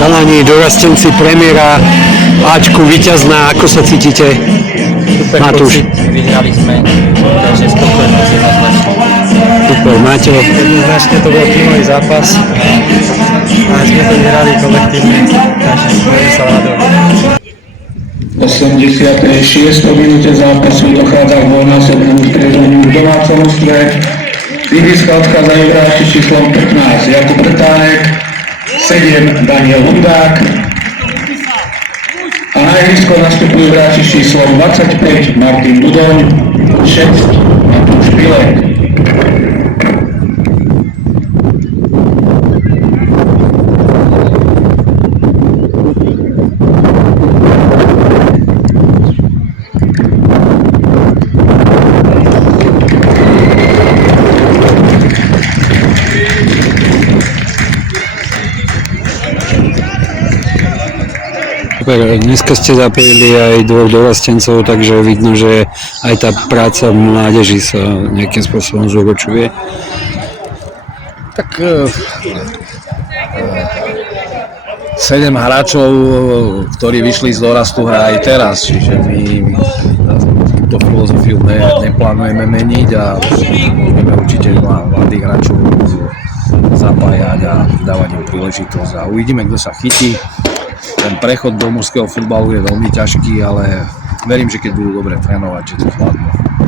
Chalani, dorastenci premiéra Ačku víťazná, ako sa cítite? Super Matúš. pocit, vyhrali sme, takže spokojnosť jednoznačne. Super, Maťo. Jednoznačne to bol tímový zápas a sme to vyhrali kolektívne, takže môžeme sa radovať. V 86. minúte zápasu dochádza k dvojnásobnému strieženiu v domácom ústve. Z ihriska odchádzajú hráči číslom 15 Jakub Brtánek, 7 Daniel Hundák a na ihrisko nastupujú hráči číslom 25 Martin Budoň, 6 Matúš Pilek. Super, dneska ste zapojili aj dvoch dorastencov, takže vidno, že aj tá práca v mládeži sa nejakým spôsobom zúročuje. Tak 7 hráčov, ktorí vyšli z dorastu, hrá aj teraz, čiže my túto filozofiu neplánujeme meniť a budeme určite mladých hráčov zapájať a dávať im príležitosť a uvidíme, kto sa chytí. Ten prechod do mužského futbalu je veľmi ťažký, ale verím, že keď budú dobre trénovať, že to zvládnu.